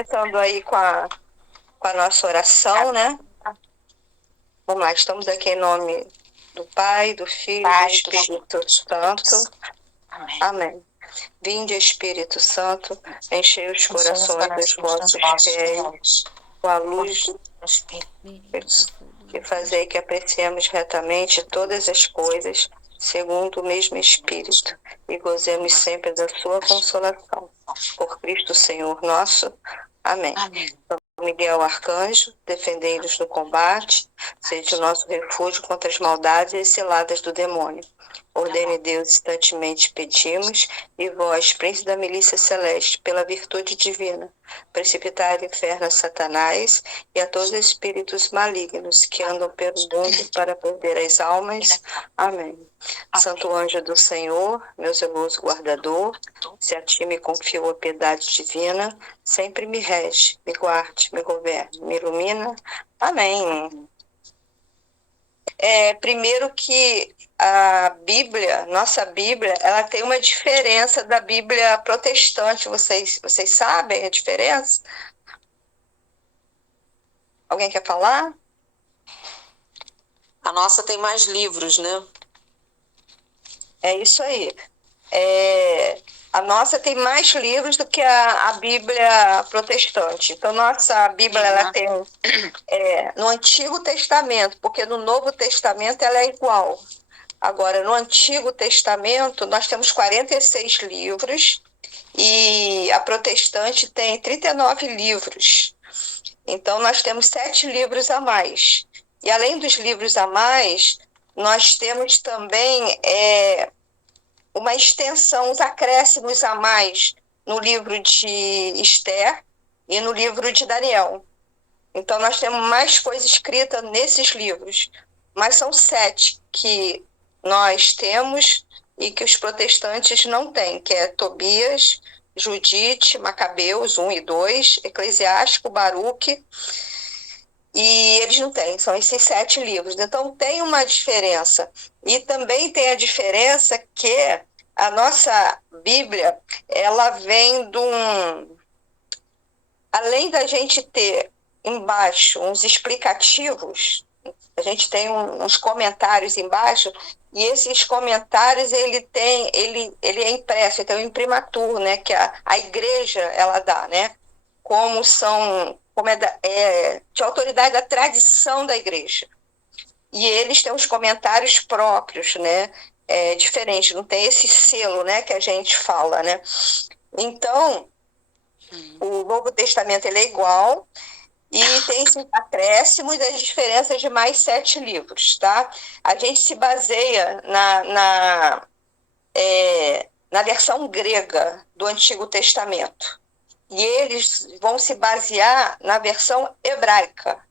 Começando aí com a nossa oração, né? Vamos lá, estamos aqui em nome do Pai, do Filho e do Espírito Santo. Amém. Vinde, Espírito Santo, enchei os corações dos vossos fiéis com a luz do Espírito, e fazei que apreciemos retamente todas as coisas, segundo o mesmo Espírito, e gozemos sempre da sua consolação. Por Cristo Senhor nosso. Amém. Miguel Arcanjo, defendei-nos no combate, sede o nosso refúgio contra as maldades e ciladas do demônio. Ordene Deus, instantemente pedimos, e vós, príncipe da milícia celeste, pela virtude divina, precipitai no inferno a Satanás e a todos os espíritos malignos que andam pelo mundo para perder as almas. Amém. Santo anjo do Senhor, meu zeloso guardador, se a ti me confio a piedade divina, sempre me rege, me guarde, me governe, me ilumina. Amém. Primeiro que a Bíblia, nossa Bíblia, ela tem uma diferença da Bíblia protestante. Vocês sabem a diferença? Alguém quer falar? A nossa tem mais livros, né? É isso aí. A nossa tem mais livros do que a Bíblia protestante. Então, nossa Bíblia ela tem no Antigo Testamento, porque no Novo Testamento ela é igual. Agora, no Antigo Testamento, nós temos 46 livros e a protestante tem 39 livros. Então, nós temos 7 livros a mais. E além dos livros a mais, nós temos também uma extensão, os acréscimos a mais no livro de Esther e no livro de Daniel. Então, nós temos mais coisa escrita nesses livros, mas são 7 que nós temos e que os protestantes não têm, que é Tobias, Judite, Macabeus 1 e 2, Eclesiástico, Baruque, e eles não têm, são esses 7 livros. Então, tem uma diferença. E também tem a diferença que a nossa Bíblia, ela vem de além da gente ter embaixo uns explicativos, a gente tem uns comentários embaixo, e esses comentários ele é impresso, então é imprimatur, né, que a igreja ela dá, né, como é de autoridade da tradição da igreja. E eles têm os comentários próprios, né, diferente, não tem esse selo, né, que a gente fala, né. Então, o Novo Testamento ele é igual, e tem esses acréscimos e as diferenças de mais 7 livros, tá? A gente se baseia na versão grega do Antigo Testamento. E eles vão se basear na versão hebraica.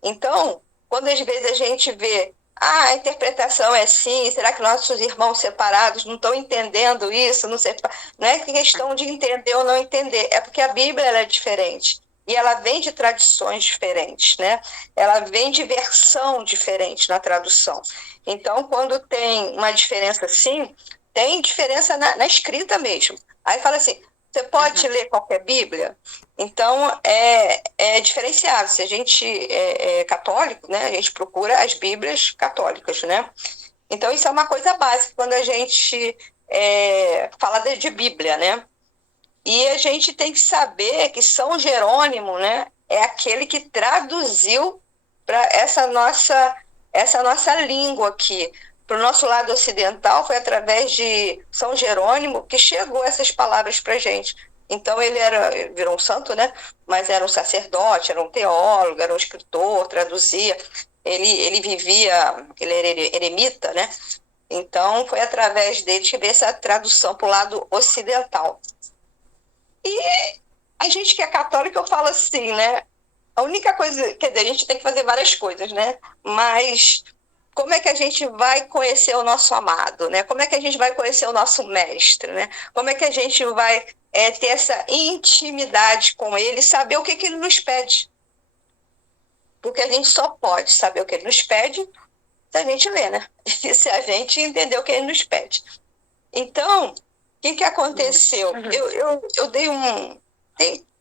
Então, quando às vezes a gente vê, a interpretação é assim, será que nossos irmãos separados não estão entendendo isso? Não é questão de entender ou não entender, é porque a Bíblia ela é diferente. E ela vem de tradições diferentes, né? Ela vem de versão diferente na tradução. Então, quando tem uma diferença assim, tem diferença na escrita mesmo. Aí fala assim, você pode ler qualquer Bíblia? Então, é diferenciado. Se a gente é católico, né? A gente procura as Bíblias católicas, né? Então, isso é uma coisa básica quando a gente fala de Bíblia, né? E a gente tem que saber que São Jerônimo, né, é aquele que traduziu para essa nossa língua aqui. Para o nosso lado ocidental, foi através de São Jerônimo que chegou essas palavras para a gente. Então, ele virou um santo, né? Mas era um sacerdote, era um teólogo, era um escritor, traduzia. Ele vivia, ele era eremita, né? Então, foi através dele que veio essa tradução para o lado ocidental. E a gente que é católico, eu falo assim, né? A única coisa, quer dizer, a gente tem que fazer várias coisas, né? Mas como é que a gente vai conhecer o nosso amado, né? Como é que a gente vai conhecer o nosso mestre, né? Como é que a gente vai ter essa intimidade com ele e saber o que ele nos pede? Porque a gente só pode saber o que ele nos pede se a gente ler, né? E se a gente entender o que ele nos pede. Então, o que aconteceu? Eu dei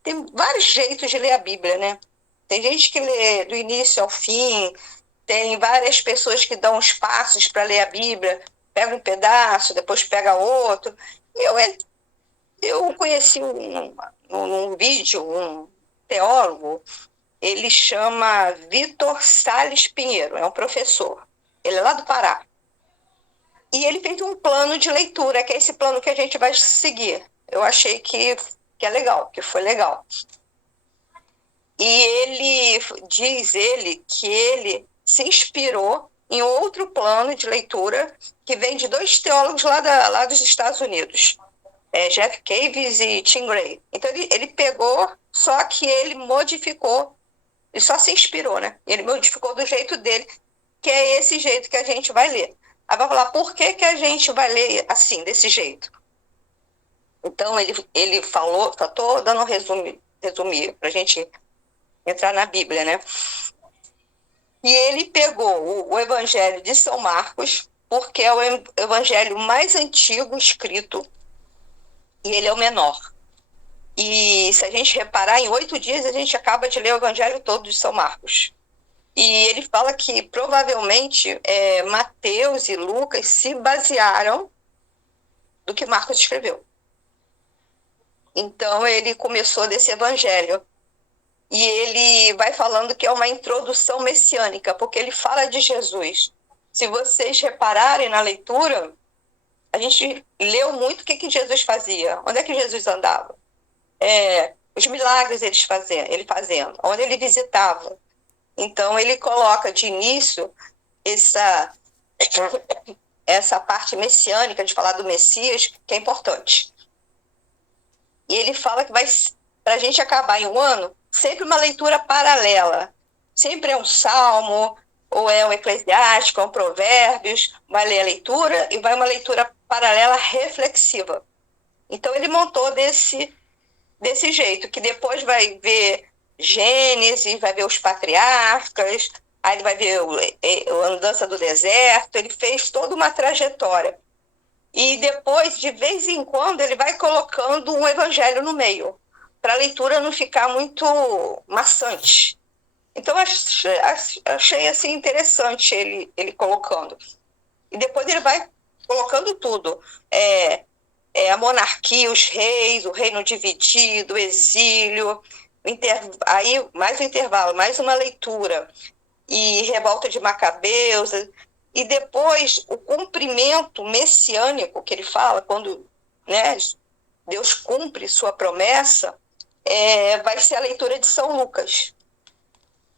tem vários jeitos de ler a Bíblia, né? Tem gente que lê do início ao fim, tem várias pessoas que dão os passos para ler a Bíblia, pega um pedaço, depois pega outro. Eu, eu conheci num vídeo um teólogo, ele chama Vitor Sales Pinheiro, é um professor, ele é lá do Pará. E ele fez um plano de leitura, que é esse plano que a gente vai seguir. Eu achei que é legal, que foi legal. E ele que ele se inspirou em outro plano de leitura que vem de dois teólogos lá dos Estados Unidos, Jeff Cavins e Tim Gray. Então ele pegou, só que ele modificou, ele só se inspirou, né? Ele modificou do jeito dele, que é esse jeito que a gente vai ler. Aí vai falar, por que a gente vai ler assim, desse jeito? Então ele falou, só estou dando um resumir para a gente entrar na Bíblia, né? E ele pegou o Evangelho de São Marcos, porque é o evangelho mais antigo escrito, e ele é o menor. E se a gente reparar, em 8 dias a gente acaba de ler o Evangelho todo de São Marcos. E ele fala que provavelmente Mateus e Lucas se basearam do que Marcos escreveu. Então ele começou desse Evangelho. E ele vai falando que é uma introdução messiânica, porque ele fala de Jesus. Se vocês repararem na leitura, a gente leu muito o que Jesus fazia, onde é que Jesus andava. Os milagres ele fazendo, onde ele visitava. Então, ele coloca de início essa parte messiânica, de falar do Messias, que é importante. E ele fala que vai, para a gente acabar em um ano, sempre uma leitura paralela. Sempre é um salmo, ou é um eclesiástico, ou um provérbios, vai ler a leitura e vai uma leitura paralela reflexiva. Então, ele montou desse jeito, que depois vai ver Gênesis, vai ver os patriarcas, aí ele vai ver a andança do deserto, ele fez toda uma trajetória. E depois, de vez em quando, ele vai colocando um evangelho no meio, para a leitura não ficar muito maçante. Então, achei assim, interessante ele colocando. E depois ele vai colocando tudo. A monarquia, os reis, o reino dividido, o exílio, aí mais um intervalo, mais uma leitura, e revolta de Macabeus, e depois o cumprimento messiânico que ele fala, quando, né, Deus cumpre sua promessa, vai ser a leitura de São Lucas.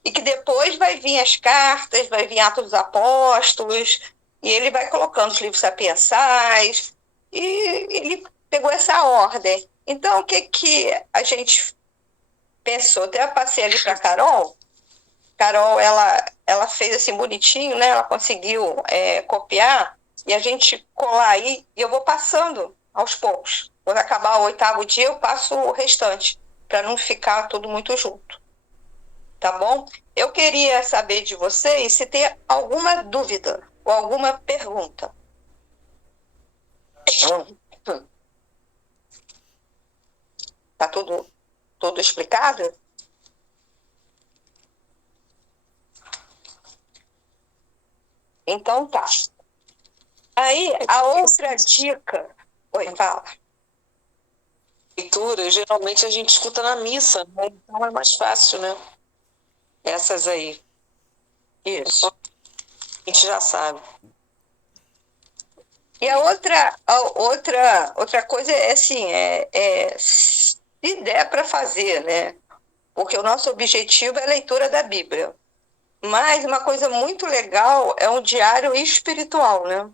E que depois vai vir as cartas, vai vir Atos dos Apóstolos, e ele vai colocando os livros sapiensais, e ele pegou essa ordem. Então, o que a gente pensou? Até eu passei ali para a Carol. Carol, ela fez assim bonitinho, né? Ela conseguiu copiar, e a gente colar aí, e eu vou passando aos poucos. Quando acabar o 8º dia, eu passo o restante, para não ficar tudo muito junto. Tá bom? Eu queria saber de vocês se tem alguma dúvida ou alguma pergunta. Tá tudo explicado? Então tá. Aí, a outra dica... Oi, fala. Leitura, geralmente a gente escuta na missa, né? Então é mais fácil, né? Essas aí. Isso. A gente já sabe. E a outra coisa é assim, se der para fazer, né? Porque o nosso objetivo é a leitura da Bíblia. Mas uma coisa muito legal é um diário espiritual, né?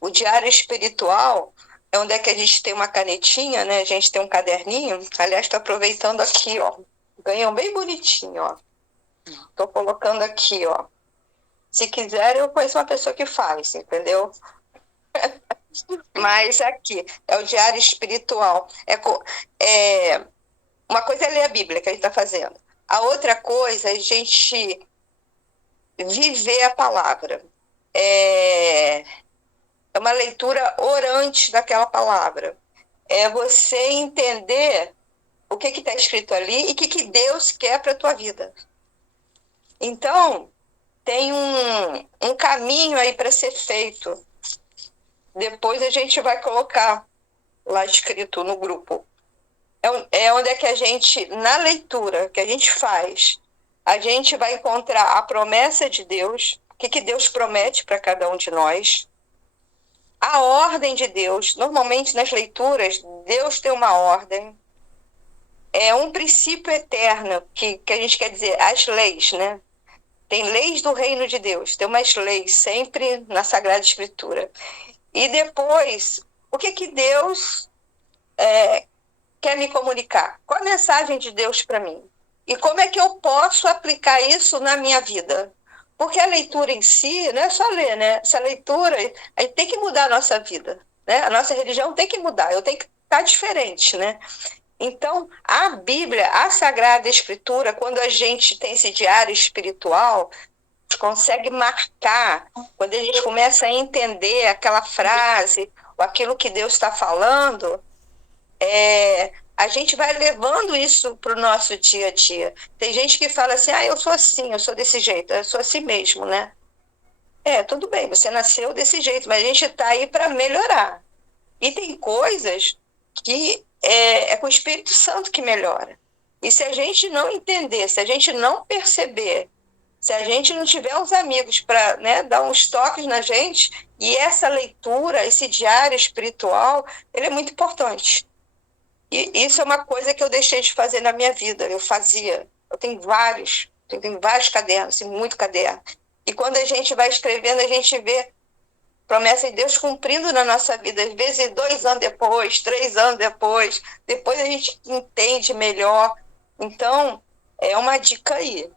O diário espiritual é onde é que a gente tem uma canetinha, né? A gente tem um caderninho. Aliás, estou aproveitando aqui, ó. Ganham bem bonitinho, ó. Estou colocando aqui, ó. Se quiser, eu conheço uma pessoa que faz, entendeu? Mas aqui, é o diário espiritual. Uma coisa é ler a Bíblia, que a gente está fazendo. A outra coisa é a gente viver a palavra. É uma leitura orante daquela palavra. É você entender o que está escrito ali e o que Deus quer para a tua vida. Então, tem um caminho aí para ser feito. Depois a gente vai colocar lá escrito no grupo. É onde é que a gente, na leitura que a gente faz, a gente vai encontrar a promessa de Deus, o que Deus promete para cada um de nós, a ordem de Deus. Normalmente nas leituras, Deus tem uma ordem, é um princípio eterno, que a gente quer dizer, as leis, né? Tem leis do reino de Deus, tem umas leis sempre na Sagrada Escritura. E depois, o que Deus quer me comunicar? Qual a mensagem de Deus para mim? E como é que eu posso aplicar isso na minha vida? Porque a leitura em si não é só ler, né? Essa leitura, a gente tem que mudar a nossa vida, né? A nossa religião tem que mudar, eu tenho que estar diferente, né? Então, a Bíblia, a Sagrada Escritura, quando a gente tem esse diário espiritual, consegue marcar, quando a gente começa a entender aquela frase, ou aquilo que Deus está falando, a gente vai levando isso para o nosso dia a dia. Tem gente que fala assim, eu sou assim, eu sou desse jeito, eu sou assim mesmo, né? Tudo bem, você nasceu desse jeito, mas a gente está aí para melhorar. E tem coisas que é com o Espírito Santo que melhora. E se a gente não entender, se a gente não perceber, se a gente não tiver uns amigos para, né, dar uns toques na gente, e essa leitura, esse diário espiritual, ele é muito importante. E isso é uma coisa que eu deixei de fazer na minha vida. Eu tenho vários cadernos, muito caderno. E quando a gente vai escrevendo, a gente vê promessa de Deus cumprindo na nossa vida. Às vezes 2 anos depois, 3 anos depois a gente entende melhor. Então, é uma dica aí.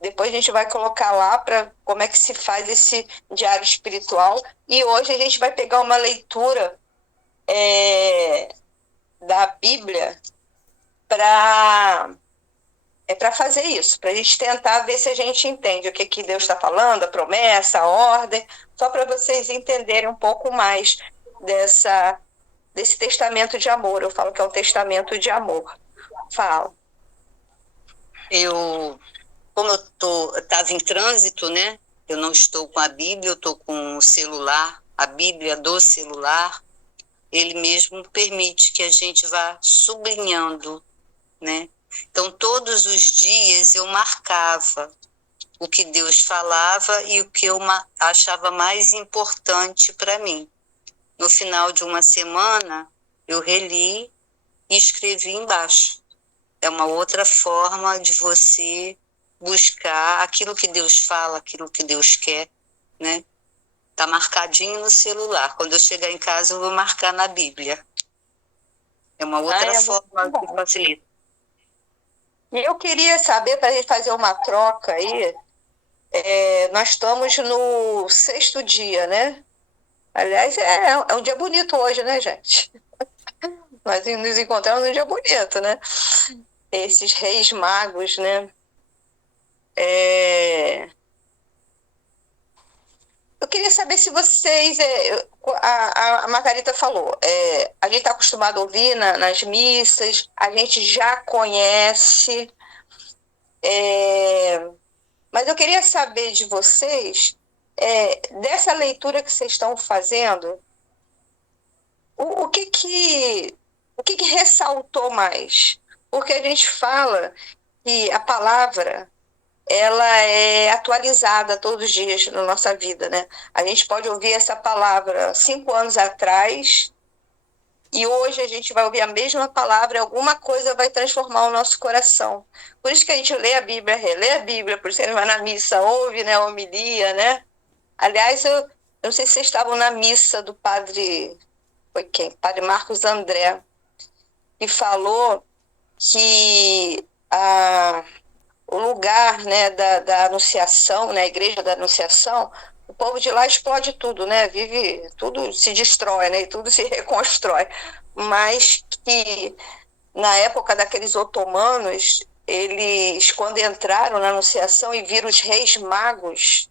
Depois a gente vai colocar lá para como é que se faz esse diário espiritual. E hoje a gente vai pegar uma leitura da Bíblia para fazer isso, para a gente tentar ver se a gente entende o que Deus está falando, a promessa, a ordem, só para vocês entenderem um pouco mais desse testamento de amor. Eu falo que é um testamento de amor. Falo. Como eu estava em trânsito, né? Eu não estou com a Bíblia, eu estou com o celular, a Bíblia do celular. Ele mesmo permite que a gente vá sublinhando, né? Então, todos os dias eu marcava o que Deus falava e o que eu achava mais importante para mim. No final de uma semana, eu reli e escrevi embaixo. É uma outra forma de você buscar aquilo que Deus fala, aquilo que Deus quer, né? Tá marcadinho no celular. Quando eu chegar em casa, eu vou marcar na Bíblia. É uma outra forma que facilita. E eu queria saber, para a gente fazer uma troca aí, nós estamos no 6º dia, né? Aliás, é um dia bonito hoje, né, gente? Nós nos encontramos num dia bonito, né? Esses reis magos, né? Eu queria saber se vocês, a Margarita falou, a gente está acostumado a ouvir nas missas, a gente já conhece, mas eu queria saber de vocês, dessa leitura que vocês estão fazendo, o que ressaltou mais? Porque a gente fala que a palavra ela é atualizada todos os dias na nossa vida, né? A gente pode ouvir essa palavra 5 anos atrás e hoje a gente vai ouvir a mesma palavra e alguma coisa vai transformar o nosso coração. Por isso que a gente lê a Bíblia, relê a Bíblia, por isso que a gente vai na missa, ouve, né, a homilia, né? Aliás, eu não sei se vocês estavam na missa do padre... Foi quem? Padre Marcos André, que falou que o lugar, né, da Anunciação, né, a Igreja da Anunciação, o povo de lá explode tudo, né, tudo se destrói, né, e tudo se reconstrói, mas que na época daqueles otomanos, eles, quando entraram na Anunciação e viram os reis magos,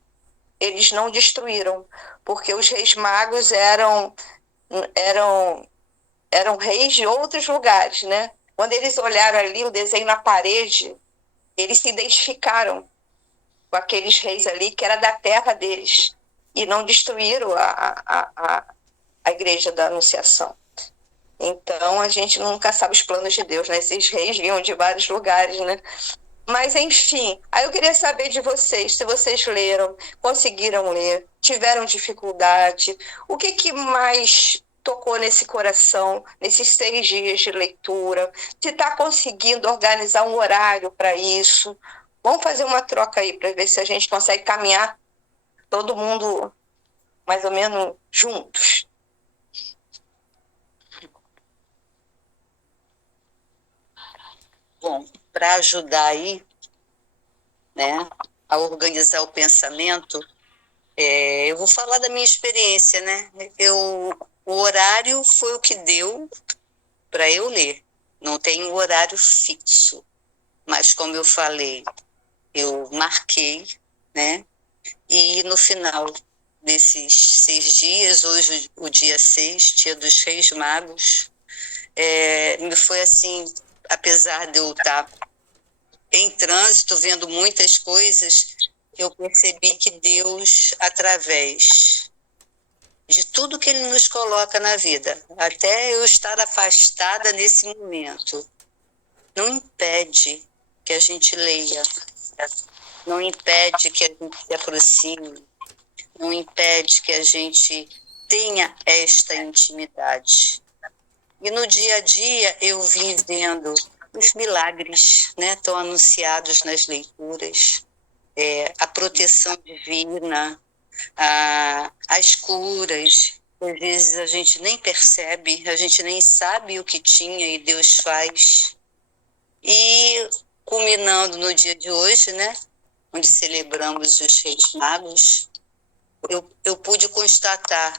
eles não destruíram, porque os reis magos eram reis de outros lugares, né, Quando eles olharam ali o desenho na parede, eles se identificaram com aqueles reis ali, que era da terra deles, e não destruíram a igreja da Anunciação. Então, a gente nunca sabe os planos de Deus, né? Esses reis vinham de vários lugares, né? Mas, enfim, aí eu queria saber de vocês, se vocês leram, conseguiram ler, tiveram dificuldade, o que mais tocou nesse coração, nesses 6 dias de leitura, se está conseguindo organizar um horário para isso. Vamos fazer uma troca aí para ver se a gente consegue caminhar todo mundo mais ou menos juntos. Bom, para ajudar aí, né, a organizar o pensamento, eu vou falar da minha experiência, né? O horário foi o que deu para eu ler. Não tem um horário fixo, mas como eu falei, eu marquei, né? E no final desses 6 dias, hoje o dia 6, dia dos Reis Magos, me foi assim, apesar de eu estar em trânsito, vendo muitas coisas, eu percebi que Deus, através de tudo que Ele nos coloca na vida, até eu estar afastada nesse momento, não impede que a gente leia, não impede que a gente se aproxime, não impede que a gente tenha esta intimidade. E no dia a dia eu vim vendo os milagres, né, estão anunciados nas leituras, a proteção divina, as curas. Às vezes a gente nem percebe, a gente nem sabe o que tinha e Deus faz. E culminando no dia de hoje, né, onde celebramos os Reis Magos, eu pude constatar,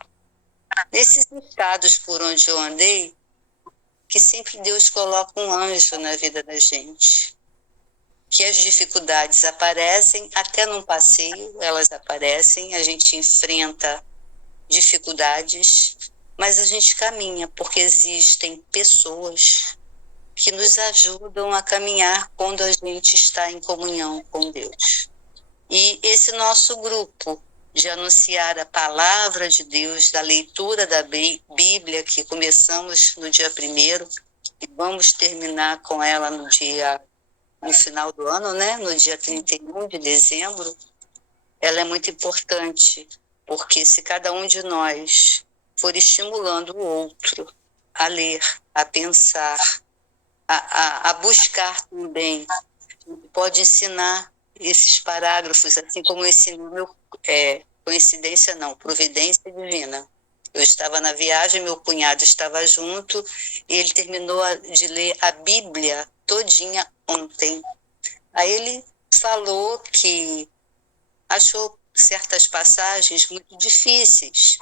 nesses estados por onde eu andei, que sempre Deus coloca um anjo na vida da gente. Que as dificuldades aparecem, até num passeio elas aparecem, a gente enfrenta dificuldades, mas a gente caminha, porque existem pessoas que nos ajudam a caminhar quando a gente está em comunhão com Deus. E esse nosso grupo de anunciar a palavra de Deus, da leitura da Bíblia, que começamos no dia 1º e vamos terminar com ela no final do ano, né? No dia 31 de dezembro, ela é muito importante, porque se cada um de nós for estimulando o outro a ler, a pensar, a buscar também, pode ensinar esses parágrafos, assim como eu ensino coincidência não, providência divina. Eu estava na viagem, meu cunhado estava junto, e ele terminou de ler a Bíblia todinha ontem. Aí ele falou que achou certas passagens muito difíceis,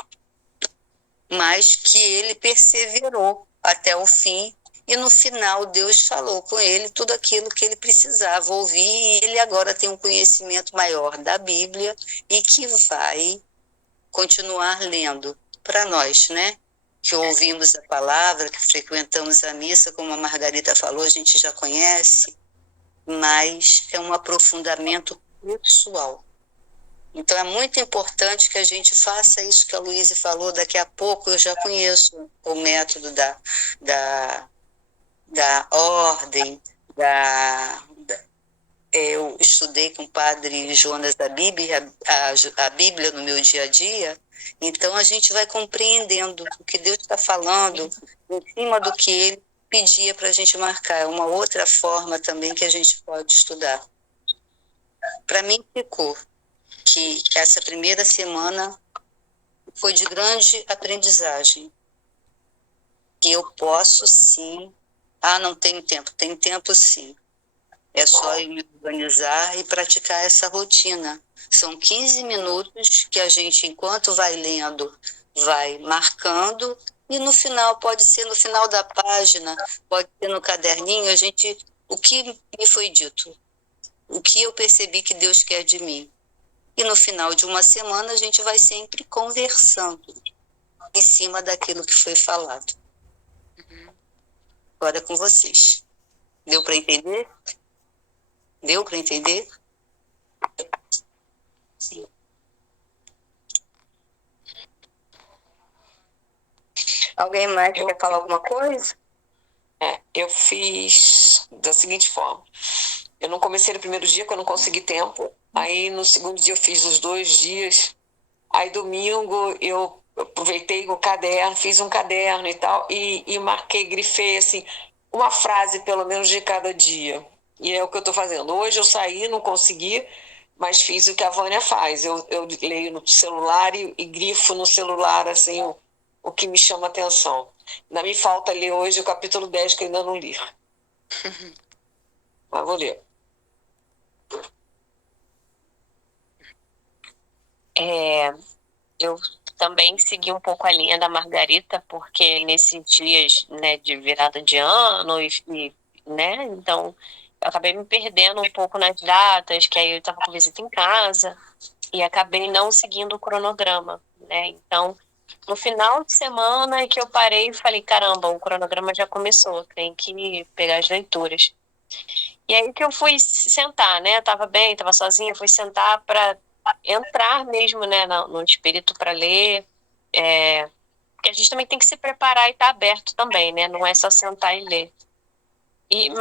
mas que ele perseverou até o fim, e no final Deus falou com ele tudo aquilo que ele precisava ouvir, e ele agora tem um conhecimento maior da Bíblia e que vai continuar lendo. Para nós, né, que ouvimos a palavra, que frequentamos a missa, como a Margarida falou, a gente já conhece, mas é um aprofundamento pessoal. Então é muito importante que a gente faça isso que a Luísa falou. Daqui a pouco eu já conheço o método da ordem, eu estudei com o padre Jonas da Bíblia, a Bíblia no meu dia a dia, então a gente vai compreendendo o que Deus está falando em cima do que Ele pedia para a gente marcar. É uma outra forma também que a gente pode estudar. Para mim ficou que essa primeira semana foi de grande aprendizagem, que eu posso sim, não tenho tempo, tem tempo sim. É só eu me organizar e praticar essa rotina. São 15 minutos que a gente, enquanto vai lendo, vai marcando, e no final, pode ser no final da página, pode ser no caderninho, o que me foi dito, o que eu percebi que Deus quer de mim. E no final de uma semana, a gente vai sempre conversando em cima daquilo que foi falado. Agora é com vocês. Deu para entender? Deu para entender? Sim. Alguém mais quer falar alguma coisa? Eu fiz da seguinte forma. Eu não comecei no primeiro dia, porque eu não consegui tempo. Aí no segundo dia eu fiz os 2 dias. Aí domingo eu aproveitei o caderno, fiz um caderno e tal, e marquei, grifei assim, uma frase pelo menos de cada dia. E é o que eu estou fazendo. Hoje eu saí, não consegui, mas fiz o que a Vânia faz. Eu leio no celular e grifo no celular assim, o que me chama atenção. Ainda me falta ler hoje o capítulo 10, que eu ainda não li. Mas vou ler. Eu também segui um pouco a linha da Margarita, porque nesses dias, né, de virada de ano, né, então eu acabei me perdendo um pouco nas datas, que aí eu estava com visita em casa, e acabei não seguindo o cronograma, né, então no final de semana é que eu parei e falei, caramba, o cronograma já começou, tem que pegar as leituras. E aí que eu fui sentar, né, estava bem, estava sozinha, fui sentar para entrar mesmo, né, no espírito para ler, porque a gente também tem que se preparar e estar aberto também, né, não é só sentar e ler.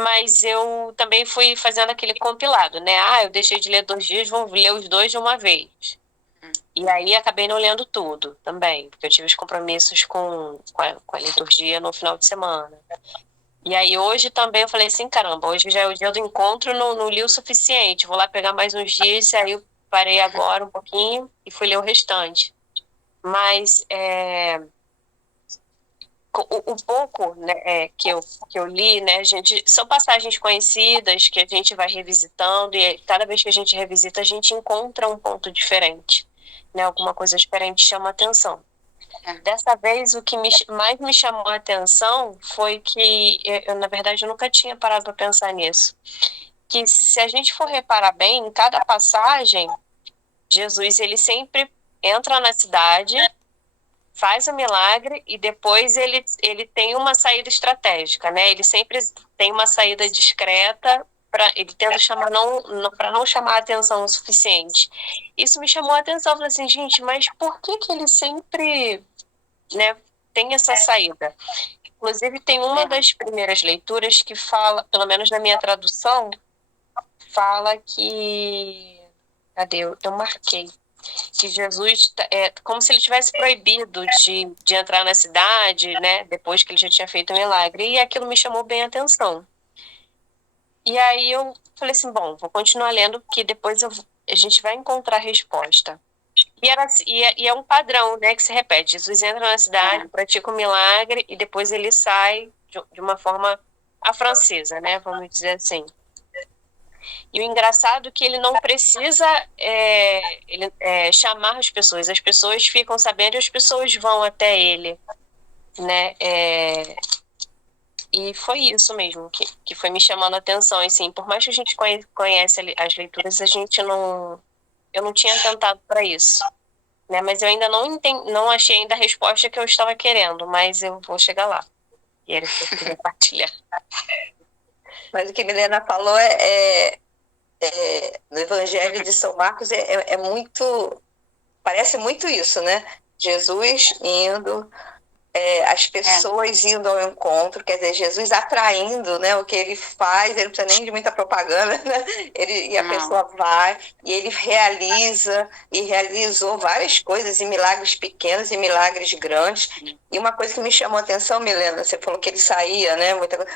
Mas eu também fui fazendo aquele compilado, né, eu deixei de ler 2 dias, vou ler os 2 de uma vez. E aí acabei não lendo tudo também, porque eu tive os compromissos com a liturgia no final de semana. E aí hoje também eu falei assim, caramba, hoje já é o dia do encontro, não li o suficiente, vou lá pegar mais uns dias, e aí eu parei agora um pouquinho e fui ler o restante. Mas o pouco, né, que eu li, né, são passagens conhecidas que a gente vai revisitando, e cada vez que a gente revisita, a gente encontra um ponto diferente, né, alguma coisa diferente chama a atenção. Dessa vez, o que mais me chamou a atenção foi que, eu, na verdade, eu nunca tinha parado para pensar nisso, que se a gente for reparar bem, em cada passagem, Jesus, ele sempre entra na cidade, faz o milagre e depois ele tem uma saída estratégica, né? Ele sempre tem uma saída discreta, ele tenta chamar para não chamar a atenção o suficiente. Isso me chamou a atenção, eu falei assim, gente, mas por que ele sempre, né, tem essa saída? Inclusive tem uma das primeiras leituras que fala, pelo menos na minha tradução, fala que, cadê? Eu marquei que Jesus como se ele tivesse proibido de entrar na cidade, né, depois que ele já tinha feito o milagre, e aquilo me chamou bem a atenção. E aí eu falei assim, bom, vou continuar lendo, porque depois a gente vai encontrar a resposta. E é um padrão, né, que se repete. Jesus entra na cidade, pratica um milagre, e depois ele sai de uma forma à francesa, né, vamos dizer assim. E o engraçado é que ele não precisa chamar as pessoas ficam sabendo e as pessoas vão até ele, né? E foi isso mesmo que foi me chamando a atenção. E, assim, por mais que a gente conhece as leituras, eu não tinha tentado para isso, né? Mas eu ainda não achei ainda a resposta que eu estava querendo, mas eu vou chegar lá. E era isso que eu queria compartilhar. Mas o que a Milena falou no Evangelho de São Marcos é muito, parece muito isso, né? Jesus indo, as pessoas indo ao encontro, quer dizer, Jesus atraindo, né? O que ele faz, ele não precisa nem de muita propaganda, né? E a pessoa vai, e ele realiza, e realizou várias coisas, e milagres pequenos e milagres grandes. E uma coisa que me chamou a atenção, Milena, você falou que ele saía, né? Muita coisa,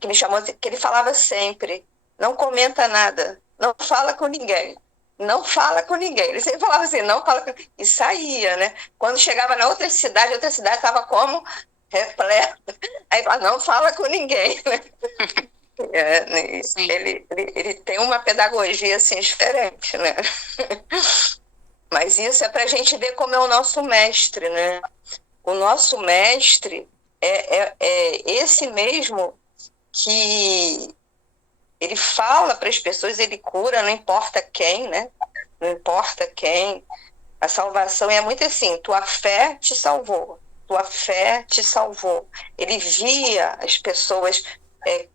que me chamou, que ele falava sempre, não comenta nada, não fala com ninguém, não fala com ninguém. Ele sempre falava assim, não fala com ninguém. E saía, né? Quando chegava na outra cidade estava como repleta. Aí fala, não fala com ninguém, né? Ele tem uma pedagogia assim diferente, né? Mas isso é para a gente ver como é o nosso mestre, né? O nosso mestre é esse mesmo que ele fala para as pessoas, ele cura, não importa quem, né? Não importa quem. A salvação é muito assim, tua fé te salvou, tua fé te salvou. Ele via as pessoas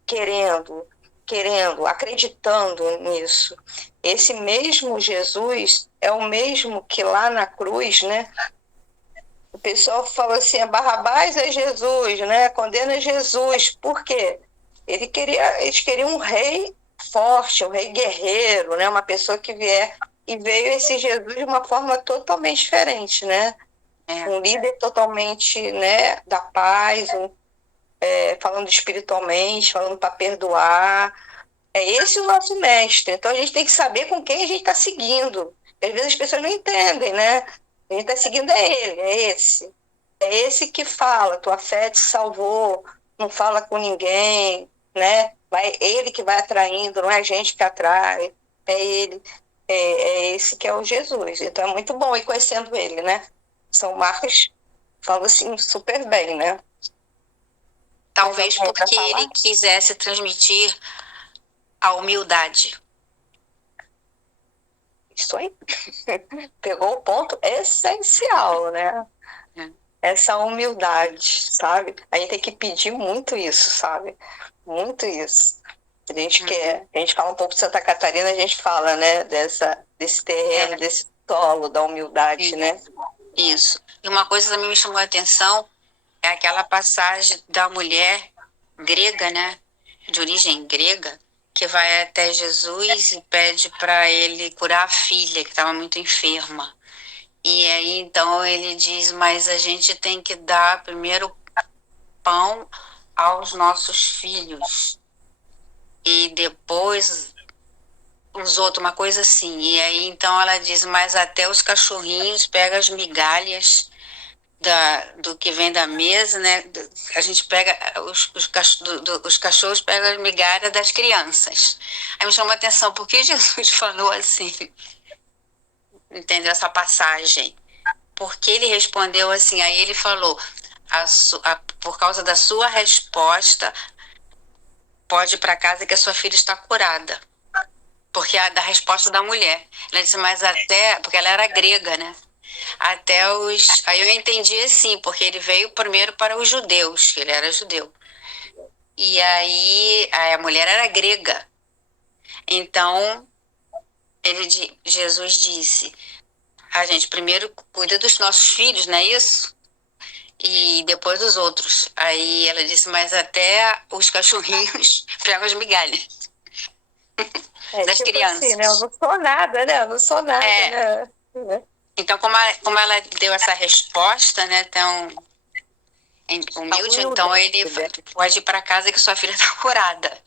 querendo, querendo, acreditando nisso. Esse mesmo Jesus é o mesmo que lá na cruz, né? O pessoal fala assim, Barrabás é Jesus, né? Condena Jesus. Por quê? Eles queriam um rei forte, um rei guerreiro, né? Uma pessoa que vier. E veio esse Jesus de uma forma totalmente diferente, né? Um líder totalmente, né, da paz, falando espiritualmente, falando para perdoar. É esse o nosso mestre. Então a gente tem que saber com quem a gente está seguindo. Às vezes as pessoas não entendem, né? A gente está seguindo ele, é esse. É esse que fala, tua fé te salvou, não fala com ninguém, né? Ele que vai atraindo, não é a gente que atrai, é ele. É esse que é o Jesus. Então é muito bom ir conhecendo ele, né? São Marcos fala assim super bem, né? Talvez porque ele quisesse transmitir a humildade. Isso aí. Pegou o ponto essencial, né? Essa humildade, sabe? A gente tem que pedir muito isso, sabe? Muito isso. A gente quer, a gente fala um pouco de Santa Catarina, a gente fala, né? Desse terreno, desse solo da humildade, né? Isso. E uma coisa também me chamou a atenção é aquela passagem da mulher grega, né? De origem grega, que vai até Jesus e pede para ele curar a filha, que estava muito enferma. E aí, então, ele diz, mas a gente tem que dar primeiro pão aos nossos filhos. E depois os outros, uma coisa assim. E aí, então, ela diz, mas até os cachorrinhos pegam as migalhas do que vem da mesa, né? A gente pega, os cachorros pegam as migalhas das crianças. Aí me chamou a atenção, por que Jesus falou assim? Entendeu essa passagem? Porque ele respondeu assim, aí ele falou, por causa da sua resposta, pode ir para casa que a sua filha está curada. Porque da resposta da mulher. Ela disse, mas até, porque ela era grega, né? Aí eu entendi assim, porque ele veio primeiro para os judeus, ele era judeu. E aí a mulher era grega. Então, Jesus disse, a gente primeiro cuida dos nossos filhos, não é isso? E depois dos outros. Aí ela disse, mas até os cachorrinhos pegam as migalhas das tipo crianças. Assim, né? Eu não sou nada, né? Eu não sou nada, né? Então, como ela deu essa resposta, né, tão humilde, então ele pode ir para casa que sua filha está curada.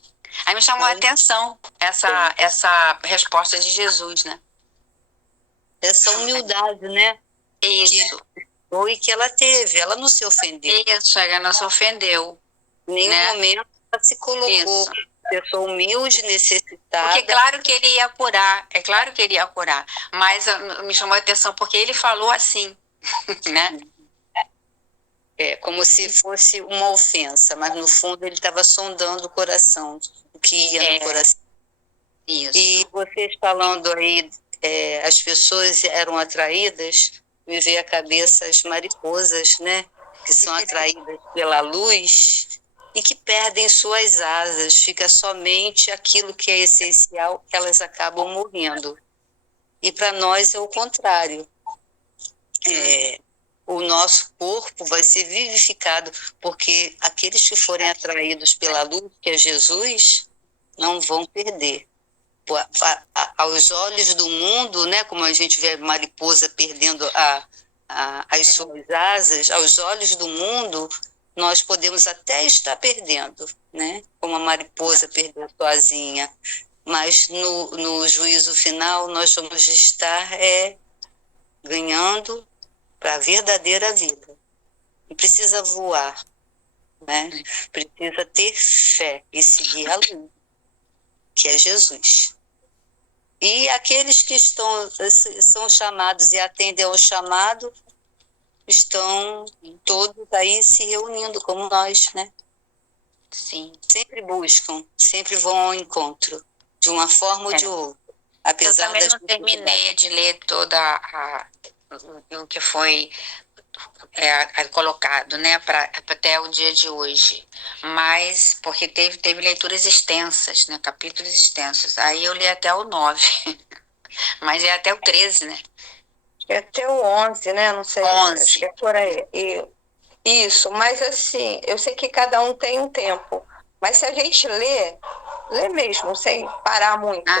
Aí me chamou a atenção essa resposta de Jesus, né? Essa humildade, né? Isso. Que ela teve, ela não se ofendeu. Isso, ela não se ofendeu. Em nenhum momento ela se colocou pessoa humilde, necessitada. Porque claro que ele ia curar, mas me chamou a atenção porque ele falou assim, né? Como se fosse uma ofensa, mas no fundo ele estava sondando o coração, o que ia no coração. Isso. E vocês falando aí, as pessoas eram atraídas, me veio à cabeça as mariposas, né? Que são atraídas pela luz e que perdem suas asas, fica somente aquilo que é essencial, elas acabam morrendo. E para nós é o contrário. O nosso corpo vai ser vivificado, porque aqueles que forem atraídos pela luz, que é Jesus, não vão perder. Aos olhos do mundo, né, como a gente vê a mariposa perdendo as suas asas, aos olhos do mundo, nós podemos até estar perdendo, né, como a mariposa perdeu sua asinha, mas no juízo final nós vamos estar ganhando para a verdadeira vida. Não precisa voar, né? Precisa ter fé e seguir a luz, que é Jesus. E aqueles que são chamados e atendem ao chamado, estão todos aí se reunindo como nós, né? Sim. Sempre buscam, sempre vão ao encontro, de uma forma ou de outra. Apesar eu também não terminei de ler toda o que foi colocado, né, até o dia de hoje. Mas, porque teve leituras extensas, né, capítulos extensos. Aí eu li até o 9, mas é até o 13, né? É até o 11, né? Não sei, 11. acho que é por aí. Isso, mas assim, eu sei que cada um tem um tempo. Mas se a gente lê mesmo, sem parar muito,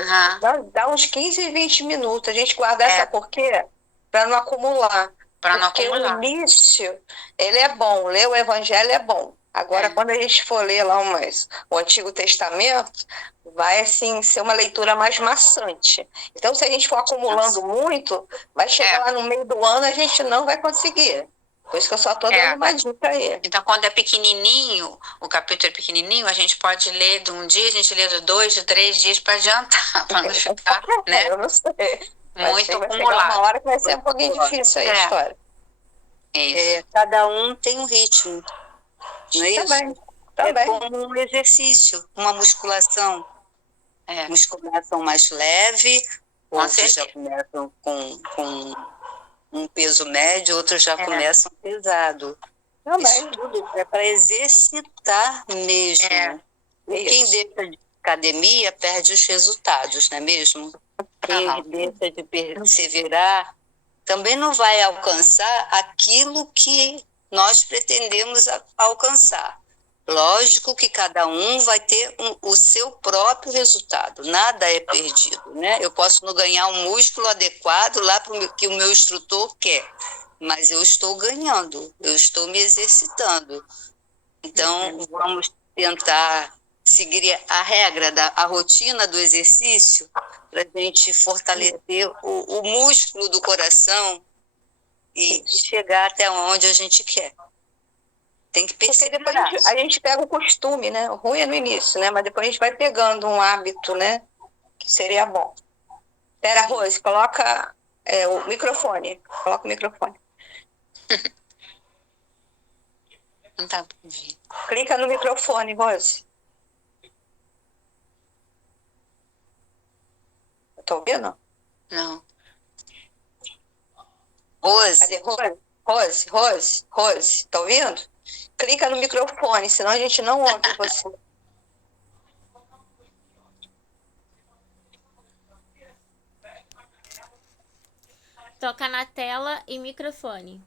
dá uns 15, 20 minutos. A gente guardar, sabe por quê? Para não acumular. Porque o início, ele é bom, ler o Evangelho é bom. Agora, quando a gente for ler lá o Antigo Testamento, vai assim ser uma leitura mais maçante. Então, se a gente for acumulando muito, vai chegar lá no meio do ano, a gente não vai conseguir. Por isso que eu só estou dando uma dica aí. Então, quando é pequenininho, o capítulo é pequenininho, a gente pode ler de um dia, a gente lê de 2, de 3 dias para adiantar, para não ficar, né? Eu não sei. Muito vai acumulado. Uma hora que vai ser um pouquinho difícil aí a história. Cada um tem um ritmo, não é isso? Também. É como um exercício, uma musculação. Musculação mais leve, outros já começam com um peso médio, outros já começam pesado. Isso tudo é para exercitar mesmo. Quem deixa de academia perde os resultados, não é mesmo? Quem deixa de perseverar também não vai alcançar aquilo que nós pretendemos alcançar. Lógico que cada um vai ter o seu próprio resultado, nada é perdido, né? Eu posso não ganhar um músculo adequado lá para o que o meu instrutor quer, mas eu estou ganhando, eu estou me exercitando. Então, vamos tentar seguir a regra, a rotina do exercício, para a gente fortalecer o músculo do coração e chegar até onde a gente quer. Tem que perceber. Porque depois a gente pega o costume, né? O ruim é no início, né? Mas depois a gente vai pegando um hábito, né? Que seria bom. Pera, Rose, coloca o microfone. Coloca o microfone. Não tá pra ouvir. Clica no microfone, Rose. Tá ouvindo? Não. Rose. Cadê Rose, tá ouvindo? Clica no microfone, senão a gente não ouve você. Toca na tela e microfone.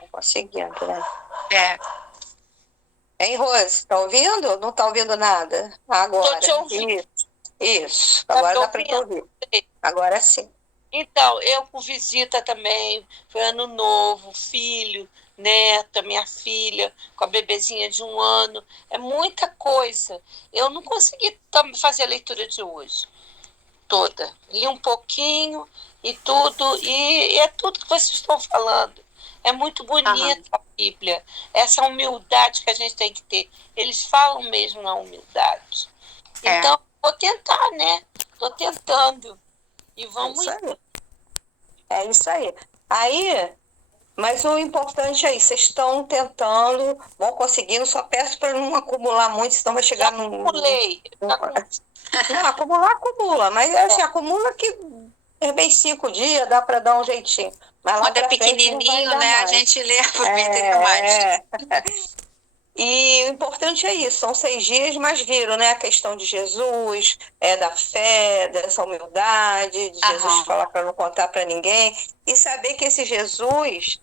Não conseguindo, né? É. Hein, Rose, tá ouvindo? Não tá ouvindo nada? Agora. Tô te ouvindo. Isso. Agora dá para te ouvir. Agora sim. Então, eu com visita também, foi ano novo, filho, neta, minha filha, com a bebezinha de 1 ano. É muita coisa. Eu não consegui fazer a leitura de hoje toda. Li um pouquinho e tudo, e é tudo que vocês estão falando. É muito bonita a Bíblia. Essa humildade que a gente tem que ter. Eles falam mesmo na humildade. Então, vou tentar, né? Tô tentando. E vamos... É isso aí. Mas o importante é isso. Vocês estão tentando, vão conseguindo. Só peço para não acumular muito, senão vai chegar no... Acumulei. Não, acumula. Mas assim, acumula que é bem 5 dias, dá para dar um jeitinho. Mas quando é pequenininho, né? A gente lê, aproveita mais. E o importante é isso, são 6 dias, mas viram, né? A questão de Jesus, da fé, dessa humildade, de Jesus falar para não contar para ninguém, e saber que esse Jesus,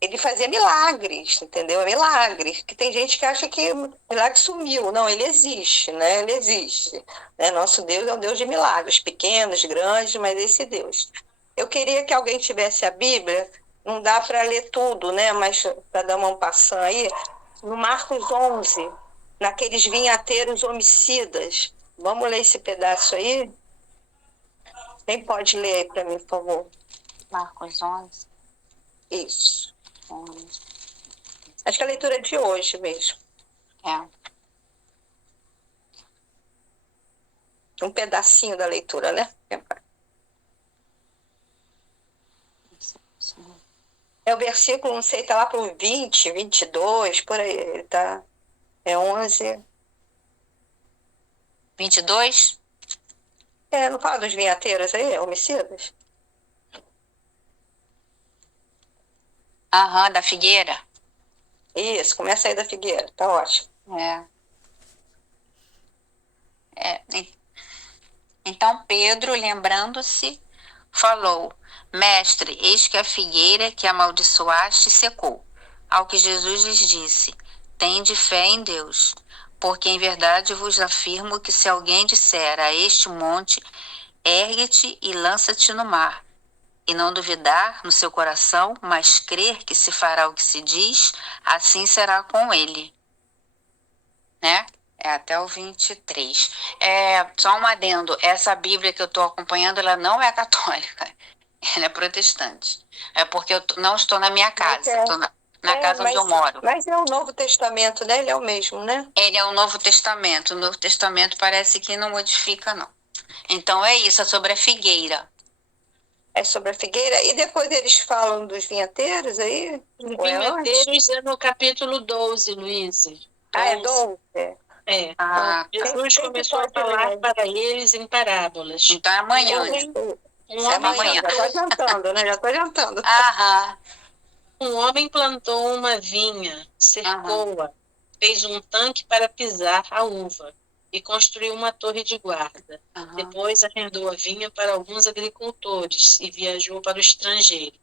ele fazia milagres, entendeu? Milagres, que tem gente que acha que o milagre sumiu. Não, ele existe, né? Ele existe. Né? Nosso Deus é um Deus de milagres, pequenos, grandes, mas esse Deus. Eu queria que alguém tivesse a Bíblia, não dá para ler tudo, né? Mas para dar uma passão aí, no Marcos 11, naqueles vinhateiros homicidas. Vamos ler esse pedaço aí? Quem pode ler aí para mim, por favor? Marcos 11. Isso. Acho que é a leitura é de hoje mesmo. Um pedacinho da leitura, né? É o versículo, não sei, tá lá para o 20, 22, por aí. Ele tá... É 11. 22? Não fala dos vinhateiros aí, homicidas? Aham, da figueira. Isso, começa aí da figueira, tá ótimo. Então Pedro, lembrando-se, falou: Mestre, eis que a figueira que amaldiçoaste secou. Ao que Jesus lhes disse: Tende fé em Deus, porque em verdade vos afirmo que se alguém disser a este monte, ergue-te e lança-te no mar, e não duvidar no seu coração, mas crer que se fará o que se diz, assim será com ele. Né? Até o 23. Só um adendo, essa Bíblia que eu estou acompanhando, ela não é católica, ela é protestante. É porque eu não estou na minha casa, estou na casa onde eu moro. Mas é o Novo Testamento, né? Ele é o mesmo, né? Ele é o Novo Testamento. O Novo Testamento parece que não modifica, não. Então é isso, é sobre a figueira. É sobre a figueira. E depois eles falam dos vinhateiros aí? Os vinhateiros é no capítulo 12, Luíse. É 12? Jesus começou a falar para eles em parábolas. Então é amanhã. Amanhã. Já estou adiantando, né? Já estou adiantando. Um homem plantou uma vinha, cercou-a, fez um tanque para pisar a uva e construiu uma torre de guarda. Depois arrendou a vinha para alguns agricultores e viajou para o estrangeiro.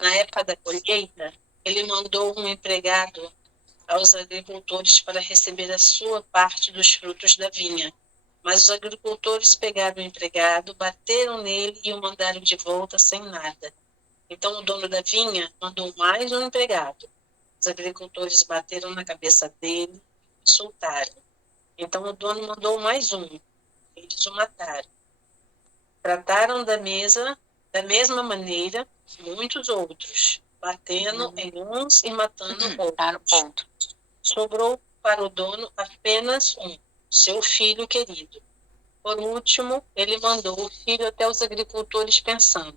Na época da colheita, ele mandou um empregado aos agricultores para receber a sua parte dos frutos da vinha. Mas os agricultores pegaram o empregado, bateram nele e o mandaram de volta sem nada. Então o dono da vinha mandou mais um empregado. Os agricultores bateram na cabeça dele e soltaram. Então o dono mandou mais um. Eles o mataram. Trataram da mesma maneira muitos outros, batendo em uns e matando outros. Sobrou para o dono apenas um, seu filho querido. Por último, ele mandou o filho até os agricultores pensando: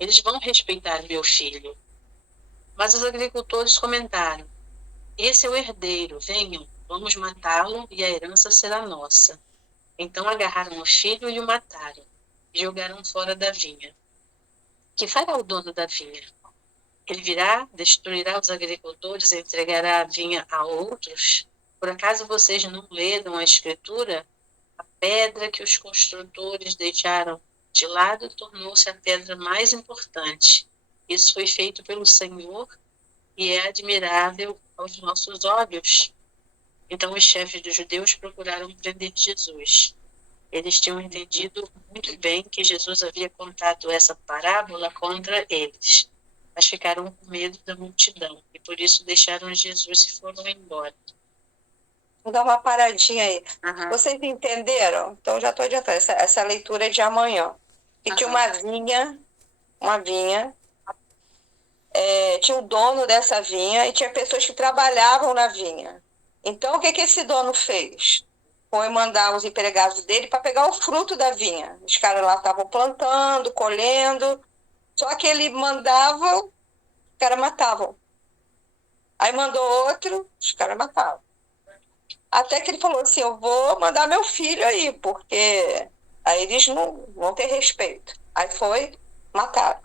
eles vão respeitar meu filho. Mas os agricultores comentaram: esse é o herdeiro, venham, vamos matá-lo e a herança será nossa. Então agarraram o filho e o mataram, e jogaram fora da vinha. Que fará o dono da vinha? Ele virá, destruirá os agricultores e entregará a vinha a outros? Por acaso vocês não leram a Escritura? A pedra que os construtores deixaram de lado tornou-se a pedra mais importante. Isso foi feito pelo Senhor e é admirável aos nossos olhos. Então os chefes dos judeus procuraram prender Jesus. Eles tinham entendido muito bem que Jesus havia contado essa parábola contra eles, mas ficaram com medo da multidão e por isso deixaram Jesus e foram embora. Vou dar uma paradinha aí. Vocês entenderam? Então já estou adiantando. Essa leitura é de amanhã. E tinha uma vinha, tinha o dono dessa vinha e tinha pessoas que trabalhavam na vinha. Então o que esse dono fez? Foi mandar os empregados dele para pegar o fruto da vinha. Os caras lá estavam plantando, colhendo, só que ele mandava, os caras matavam. Aí mandou outro, os caras matavam. Até que ele falou assim: eu vou mandar meu filho aí, porque aí eles não vão ter respeito. Aí foi, mataram.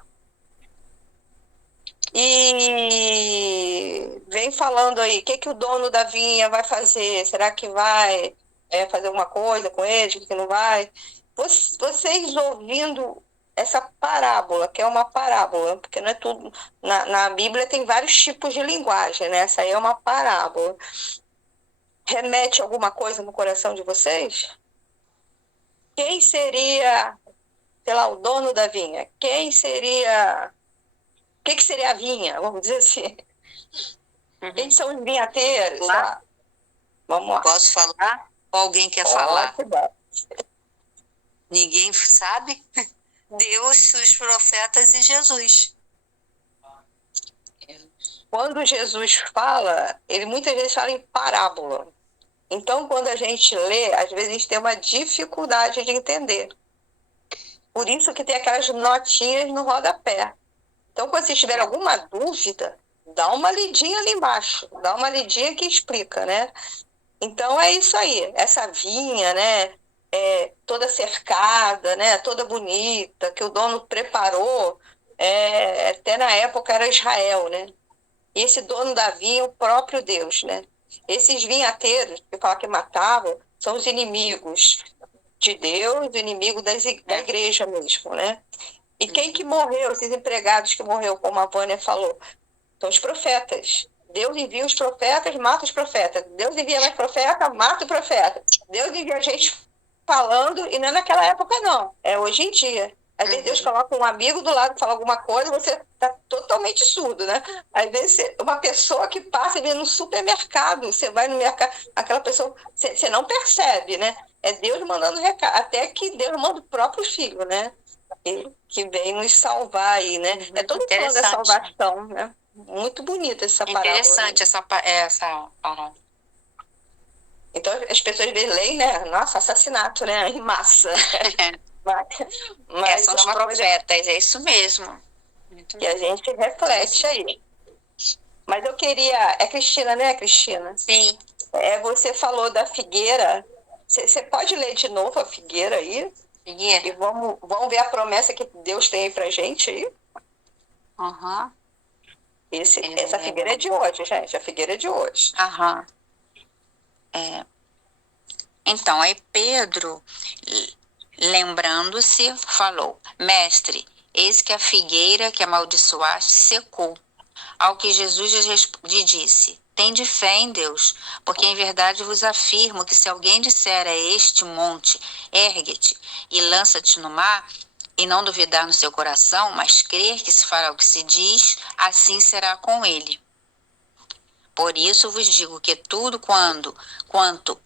E vem falando aí, o que o dono da vinha vai fazer? Será que vai fazer alguma coisa com eles, que não vai? Vocês ouvindo essa parábola, que é uma parábola, porque não é tudo... Na Bíblia tem vários tipos de linguagem, né? Essa aí é uma parábola. Remete alguma coisa no coração de vocês? Quem seria, sei lá, o dono da vinha? Quem seria... O que seria a vinha? Vamos dizer assim. Quem são os vinhateiros? Vamos lá. Posso falar? Ou alguém quer falar? Pode. Ninguém sabe? Deus, os profetas e Jesus. Quando Jesus fala, ele muitas vezes fala em parábola. Então, quando a gente lê, às vezes a gente tem uma dificuldade de entender. Por isso que tem aquelas notinhas no rodapé. Então, quando vocês tiverem alguma dúvida, dá uma lidinha ali embaixo. Dá uma lidinha que explica, né? Então, é isso aí. Essa vinha, né? toda cercada, né? Toda bonita, que o dono preparou, até na época era Israel, né? E esse dono da vinha é o próprio Deus, né? Esses vinhateiros, que falam que matavam, são os inimigos de Deus, inimigo da igreja mesmo, né? E quem que morreu, esses empregados que morreu, como a Vânia falou, são os profetas. Deus envia os profetas, mata os profetas. Deus envia mais profeta, mata o profeta. Deus envia gente falando, e não é naquela época, não. É hoje em dia. Às vezes Deus coloca um amigo do lado, fala alguma coisa, você está totalmente surdo, né? Às vezes uma pessoa que passa no supermercado, você vai no mercado, aquela pessoa, você não percebe, né? É Deus mandando recado, até que Deus manda o próprio filho, né? Que vem nos salvar aí, né? É todo plano da salvação, né? Muito bonita essa parábola. Interessante essa parábola. Então as pessoas leem, né? Nossa, assassinato, né? Em massa. Mas são os profetas, é isso mesmo. Muito que a gente reflete aí. Mas eu queria... É Cristina, né, Cristina? Sim. Você falou da figueira. Você pode ler de novo a figueira aí? Figueira? E vamos ver a promessa que Deus tem aí pra gente aí? Aham. Essa figueira é de hoje, gente. A figueira é de hoje. Aham. Então, aí Pedro, lembrando-se, falou: Mestre, eis que a figueira que amaldiçoaste secou. Ao que Jesus lhe disse: Tende fé em Deus, porque em verdade vos afirmo que se alguém disser a este monte, ergue-te e lança-te no mar, e não duvidar no seu coração, mas crer que se fará o que se diz, assim será com ele. Por isso vos digo que tudo quanto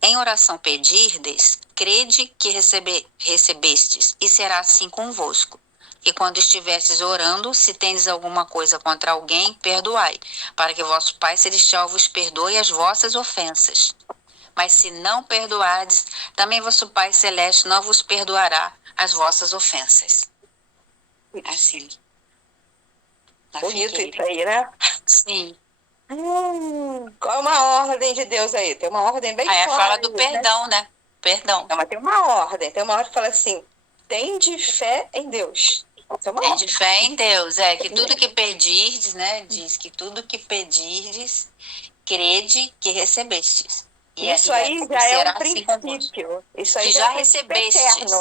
em oração pedirdes, crede que recebestes, e será assim convosco. E quando estiverdes orando, se tendes alguma coisa contra alguém, perdoai, para que vosso Pai Celestial vos perdoe as vossas ofensas. Mas se não perdoardes, também vosso Pai Celeste não vos perdoará as vossas ofensas. Assim. Bonito isso aí, né? Sim. Qual é uma ordem de Deus aí? Tem uma ordem bem clara. Fala do perdão, né? Perdão. Não, mas tem uma ordem que fala assim: tende fé em Deus. Tende fé em Deus, que tudo que pedirdes, né? Diz que tudo que pedirdes, crede que recebestes. Isso aí já é um princípio. Isso aí já recebestes.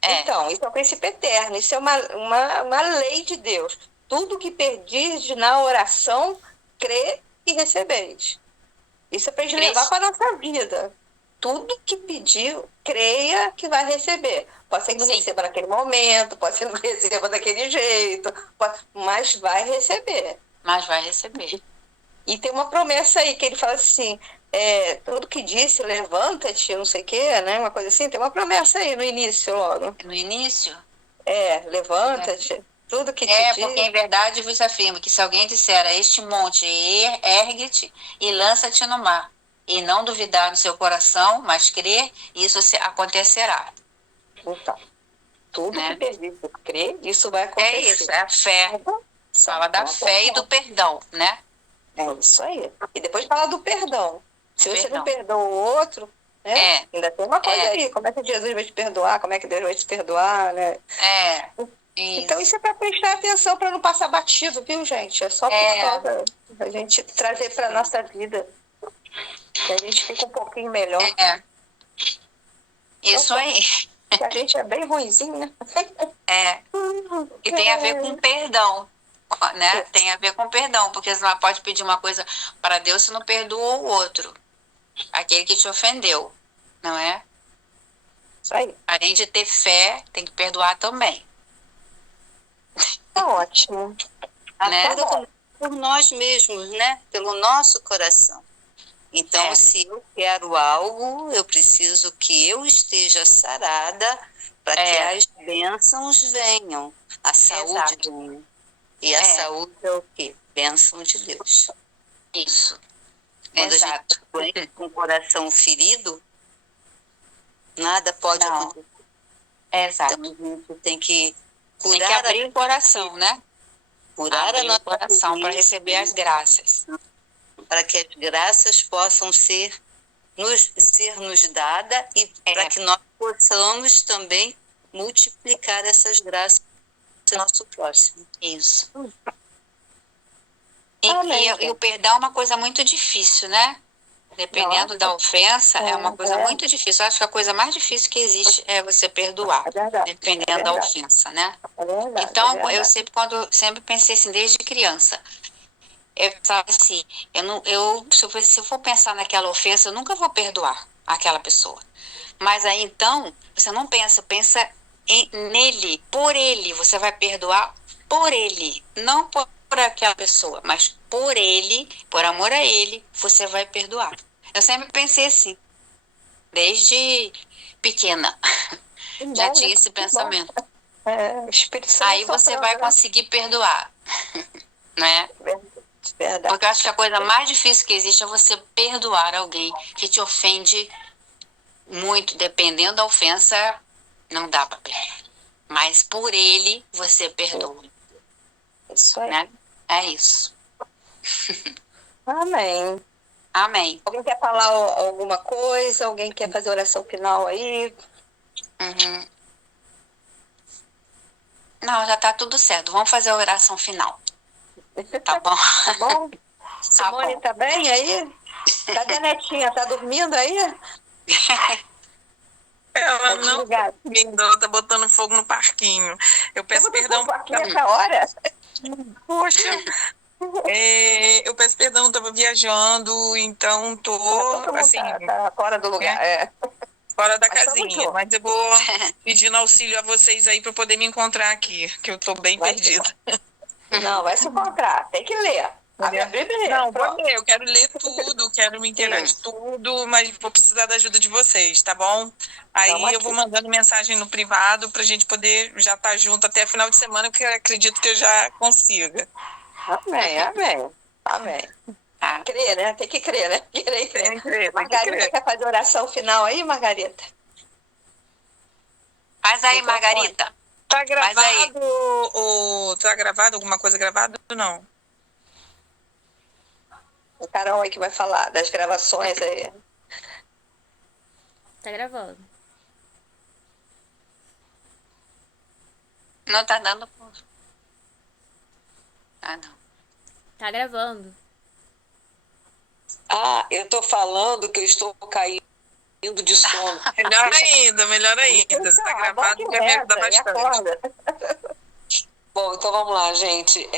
Então, isso é um princípio eterno. Isso é uma lei de Deus. Tudo que pedirdes na oração, crê e recebeis. Isso é para a gente levar para a nossa vida. Tudo que pediu, creia que vai receber. Pode ser que não receba naquele momento, pode ser que não receba daquele jeito, mas vai receber. Mas vai receber. E tem uma promessa aí, que ele fala assim, tudo que disse, levanta-te, não sei o quê, né? Uma coisa assim, tem uma promessa aí no início logo. No início? Levanta-te, tudo que te diz. Porque em verdade vos afirmo que se alguém disser a este monte, ergue-te e lança-te no mar, e não duvidar no seu coração, mas crer, isso acontecerá. Então, tudo que pedir, crer, isso vai acontecer. É isso, é a fé. Fala da fé e do perdão, né? É isso aí. E depois fala do perdão. Se você não perdoa o outro, né? Ainda tem uma coisa aí. Como é que Jesus vai te perdoar? Como é que Deus vai te perdoar, né? Então isso é para prestar atenção, para não passar batido, viu, gente? É só por causa da gente trazer para nossa vida. Que a gente fica um pouquinho melhor. Isso aí. Que a gente é bem ruimzinho, né? E tem a ver com perdão, né? Tem a ver com perdão, porque você não pode pedir uma coisa para Deus se não perdoou o outro, aquele que te ofendeu, não é? Isso aí. Além de ter fé, tem que perdoar também. Tá ótimo. Né? Por nós mesmos, né? Pelo nosso coração. Então, se eu quero algo, eu preciso que eu esteja sarada para que as bênçãos venham, a saúde venha. E a saúde é o quê? Bênção de Deus. Isso. Quando a gente põe com o coração ferido, nada pode acontecer. Exato. Então, a gente tem que curar. Tem que abrir o coração, né? Curar abrir o coração para receber as graças. Para que as graças possam ser nos dada e para que nós possamos também multiplicar essas graças no nosso próximo. Isso. Amém, E o perdão é uma coisa muito difícil, né? Dependendo da ofensa, é uma coisa muito difícil. Eu acho que a coisa mais difícil que existe é você perdoar, É verdade. dependendo da ofensa, né? É verdade, Então, é verdade. eu sempre pensei assim, desde criança. Eu pensava assim, se eu for pensar naquela ofensa, eu nunca vou perdoar aquela pessoa. Mas aí, então, você não pensa nele, por ele. Você vai perdoar por ele, não por aquela pessoa, mas por ele, por amor a ele, você vai perdoar. Eu sempre pensei assim, desde pequena. Já tinha esse pensamento. O Espírito Santo Aí você soprando, vai né? conseguir perdoar, né? Verdade. Porque eu acho que a coisa mais difícil que existe é você perdoar alguém que te ofende muito. Dependendo da ofensa, não dá para perdoar. Mas por ele, você perdoa, Isso aí. né? É isso. Amém. Amém. Alguém quer falar alguma coisa? Alguém quer fazer oração final aí? Uhum. Não, já tá tudo certo. Vamos fazer a oração final. Tá bom? Tá bom? Tá Simone, bom. tá bem aí? Cadê a netinha? Tá dormindo aí? Ela não Desligada. tá dormindo, ela tá botando fogo no parquinho. Eu peço perdão. Aqui essa hora? Poxa, eu peço perdão, eu tava viajando, então Todo mundo assim, tá fora do lugar. É. fora da Mas tamo casinha. junto. Mas eu vou pedindo auxílio a vocês aí para poder me encontrar aqui, que eu tô bem Vai perdida. Não, vai se encontrar. Tem que ler. Abre a Bíblia e lê. Não, Pronto. vou ler, eu quero ler tudo, quero me inteirar de tudo, mas vou precisar da ajuda de vocês, tá bom? Aí Tamo eu vou aqui. mandando mensagem no privado pra gente poder já estar junto até final de semana, porque eu acredito que eu já consiga. Amém, amém. Amém. Tá. Crer, né? Tem que crer, né? Crer e crer. Tem que crer, tem que Margarida crer. quer fazer oração final aí, Margarida? Faz aí, Microfone. Margarita. Tá aí. gravado ou tá gravado? Alguma coisa gravada ou não? O Carol aí que vai falar das gravações aí. Tá gravando. Não tá dando. Ah, não. Tá gravando. Ah, eu tô falando que eu estou caindo de sono. Melhor ainda, melhor ainda. Se tá gravado, vai me ajudar bastante. Bom, então vamos lá, gente.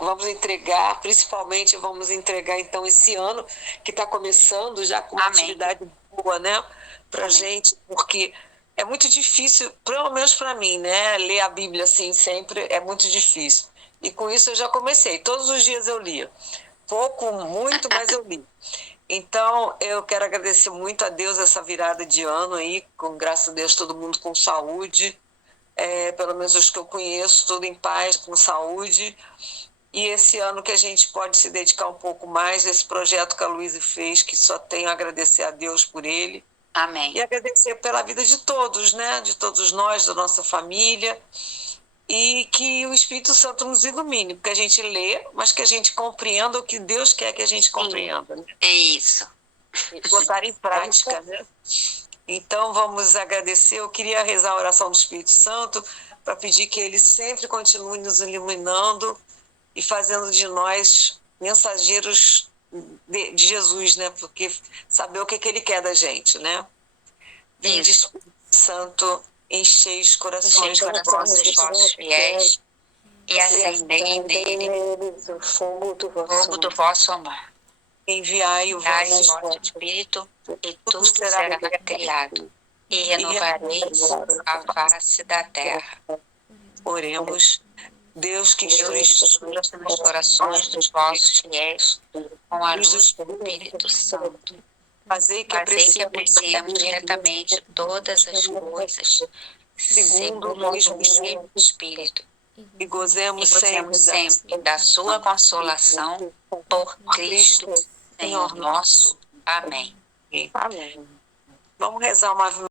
Vamos entregar, principalmente vamos entregar então esse ano que está começando já com uma Amém. atividade boa, né? Pra Amém. gente, porque é muito difícil, pelo menos para mim, né? Ler a Bíblia assim sempre é muito difícil. E com isso eu já comecei. Todos os dias eu lia. Pouco, muito, mas eu li. Então, eu quero agradecer muito a Deus essa virada de ano aí, com graças a Deus, todo mundo com saúde, pelo menos os que eu conheço, tudo em paz, com saúde. E esse ano que a gente pode se dedicar um pouco mais a esse projeto que a Luísa fez, que só tenho a agradecer a Deus por ele. Amém. E agradecer pela vida de todos, né? De todos nós, da nossa família. E que o Espírito Santo nos ilumine, porque a gente lê, mas que a gente compreenda o que Deus quer que a gente compreenda, né? É isso. E botar em prática, né? Então, vamos agradecer. Eu queria rezar a oração do Espírito Santo para pedir que ele sempre continue nos iluminando e fazendo de nós mensageiros de Jesus, né? Porque saber o que ele quer da gente, né? Vinde, Isso. Espírito Santo, enchei os corações Enchei os vossos vossos fiéis e acendei neles o fogo do o fogo do vosso amor. enviai o Dai o vosso vosso espírito e tudo será criado e renovareis a face da terra. Oremos. Deus que instrui Deus nos corações dos vossos fiéis com a luz do Espírito Santo. fazer que Fazei que apreciemos apreciemos retamente todas as coisas segundo o mesmo Espírito e e gozemos gozemos sempre sempre da sua consolação por Cristo, Senhor nosso. Amém. Amém. Vamos rezar uma